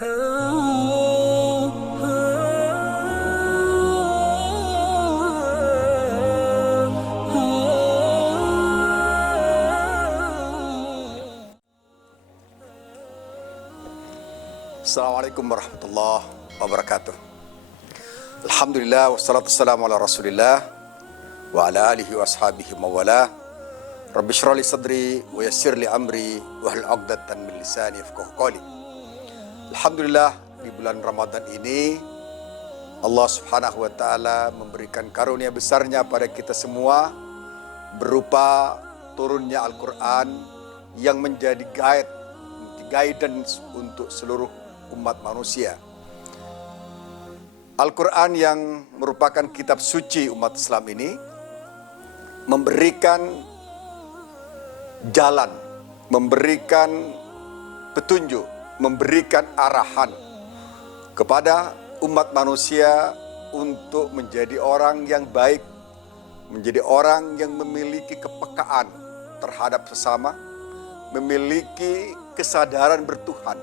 Assalamualaikum warahmatullahi wabarakatuh. Alhamdulillah wassalatu wassalamu ala Rasulillah wa ala alihi wa ashabihi mawala. Rabbi shrah li sadri wa yassir li amri wa hlul 'uqdatam min lisani yafqahu qawli. Alhamdulillah, di bulan Ramadan ini Allah Subhanahu wa taala memberikan karunia besarnya pada kita semua berupa turunnya Al-Qur'an yang menjadi guidance untuk seluruh umat manusia. Al-Quran yang merupakan kitab suci umat Islam ini memberikan jalan, memberikan petunjuk, memberikan arahan kepada umat manusia untuk menjadi orang yang baik, menjadi orang yang memiliki kepekaan terhadap sesama, memiliki kesadaran bertuhan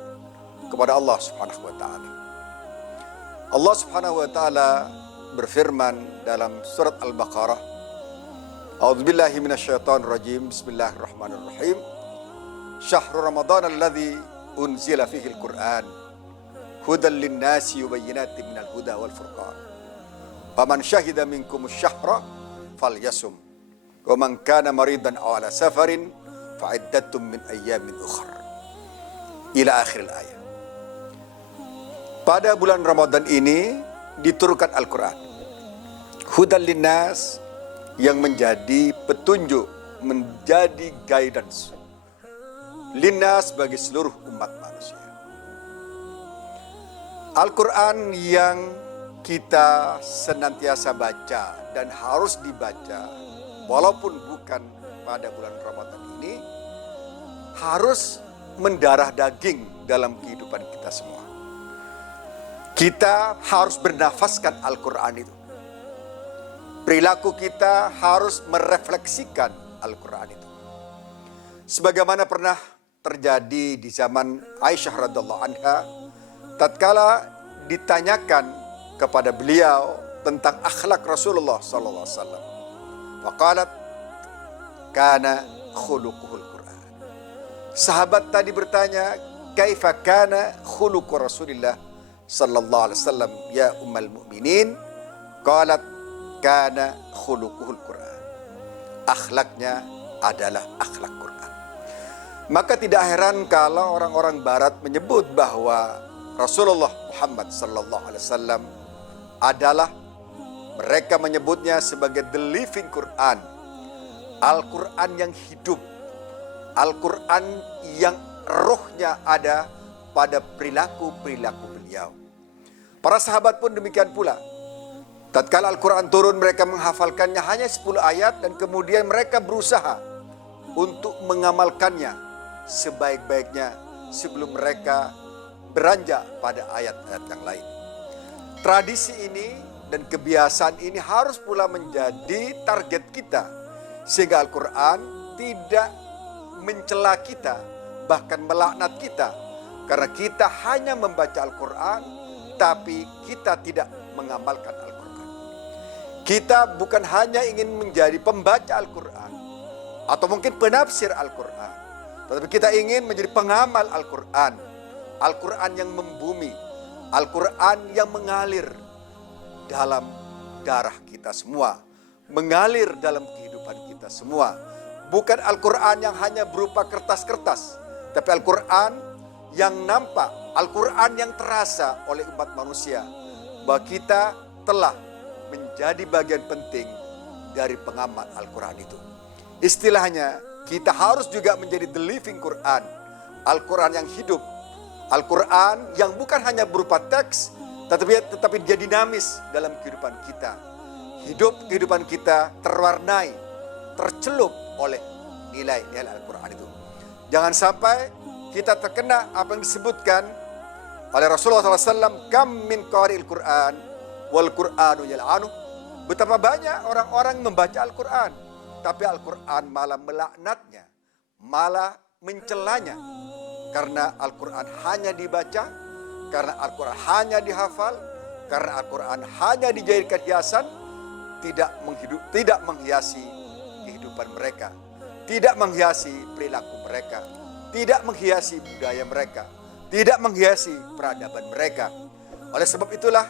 kepada Allah Subhanahu wa taala. Allah Subhanahu wa taala berfirman dalam surat Al-Baqarah, A'udzubillahi minasyaitonir rajim. Bismillahirrahmanirrahim. Syahrul Ramadan alladzi unzila fihi al-Qur'an hudan lin-nasi wa bayyinatin minal huda wal furqan. Faman syahida minkumus syahra falyasum. Wa man kana maridan aw ala safarin fa'iddatun min ayyamin ukhra. Ila akhiril ayat. Pada bulan Ramadan ini diturunkan Al-Quran. Hudan linnas, yang menjadi petunjuk, menjadi guidance. Linnas bagi seluruh umat manusia. Al-Quran yang kita senantiasa baca dan harus dibaca walaupun bukan pada bulan Ramadan ini, harus mendarah daging dalam kehidupan kita semua. Kita harus bernafaskan Al-Quran itu. Perilaku kita harus merefleksikan Al-Quran itu. Sebagaimana pernah terjadi di zaman Aisyah radhiyallahu anha, tatkala ditanyakan kepada beliau tentang akhlak Rasulullah sallallahu alaihi wasallam. Faqalat kana khuluquhul Quran. Sahabat tadi bertanya, kaifa kana khuluqu Rasulillah sallallahu alaihi wasallam ya ummul mukminin? Qalat kana khuluquhul Quran. Akhlaknya adalah akhlak Quran. Maka tidak heran kalau orang-orang barat menyebut bahwa Rasulullah Muhammad sallallahu alaihi wasallam adalah, mereka menyebutnya sebagai the living Quran. Al-Quran yang hidup, Al-Quran yang rohnya ada pada perilaku-perilaku beliau. Para sahabat pun demikian pula. Tatkala Al-Quran turun, mereka menghafalkannya hanya 10 ayat dan kemudian mereka berusaha untuk mengamalkannya sebaik-baiknya sebelum mereka beranjak pada ayat-ayat yang lain. Tradisi ini dan kebiasaan ini harus pula menjadi target kita, sehingga Al-Quran tidak mencela kita, bahkan melaknat kita, karena kita hanya membaca Al-Quran, tapi kita tidak mengamalkan Al-Quran. Kita bukan hanya ingin menjadi pembaca Al-Quran, atau mungkin penafsir Al-Quran, tetapi kita ingin menjadi pengamal Al-Quran. Al-Quran yang membumi, Al-Quran yang mengalir dalam darah kita semua, mengalir dalam kehidupan kita semua. Bukan Al-Quran yang hanya berupa kertas-kertas, tapi Al-Quran yang nampak, Al-Quran yang terasa oleh umat manusia, bahwa kita telah menjadi bagian penting dari pengamal Al-Quran itu. Istilahnya, kita harus juga menjadi the living Quran, Al-Quran yang hidup, Al-Quran yang bukan hanya berupa teks, tetapi dia dinamis dalam kehidupan kita. Hidup kehidupan kita terwarnai, tercelup oleh nilai-nilai Al-Quran itu. Jangan sampai kita terkena apa yang disebutkan oleh Rasulullah SAW, kam min qari'il Quran wal Qur'anu yal'anu. Betapa banyak orang-orang membaca Al-Quran, tapi Al-Quran malah melaknatnya, malah mencelanya. Karena Al-Quran hanya dibaca, karena Al-Quran hanya dihafal, karena Al-Quran hanya dijadikan hiasan, tidak menghiasi kehidupan mereka, tidak menghiasi perilaku mereka, tidak menghiasi budaya mereka, tidak menghiasi peradaban mereka. Oleh sebab itulah,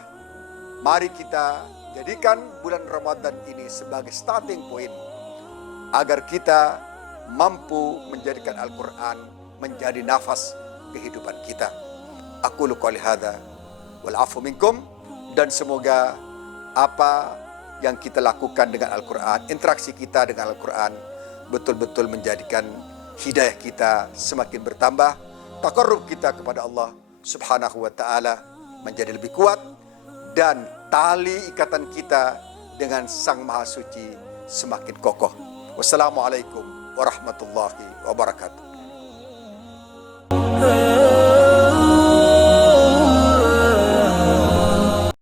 mari kita jadikan bulan Ramadan ini sebagai starting point agar kita mampu menjadikan Al-Quran menjadi nafas kehidupan kita. Aqulu qouli hadza wal afu minkum, dan semoga apa yang kita lakukan dengan Al-Quran, interaksi kita dengan Al-Quran betul-betul menjadikan hidayah kita semakin bertambah, taqarrub kita kepada Allah Subhanahu wa taala menjadi lebih kuat, dan tali ikatan kita dengan Sang Maha Suci semakin kokoh. Wassalamualaikum warahmatullahi wabarakatuh.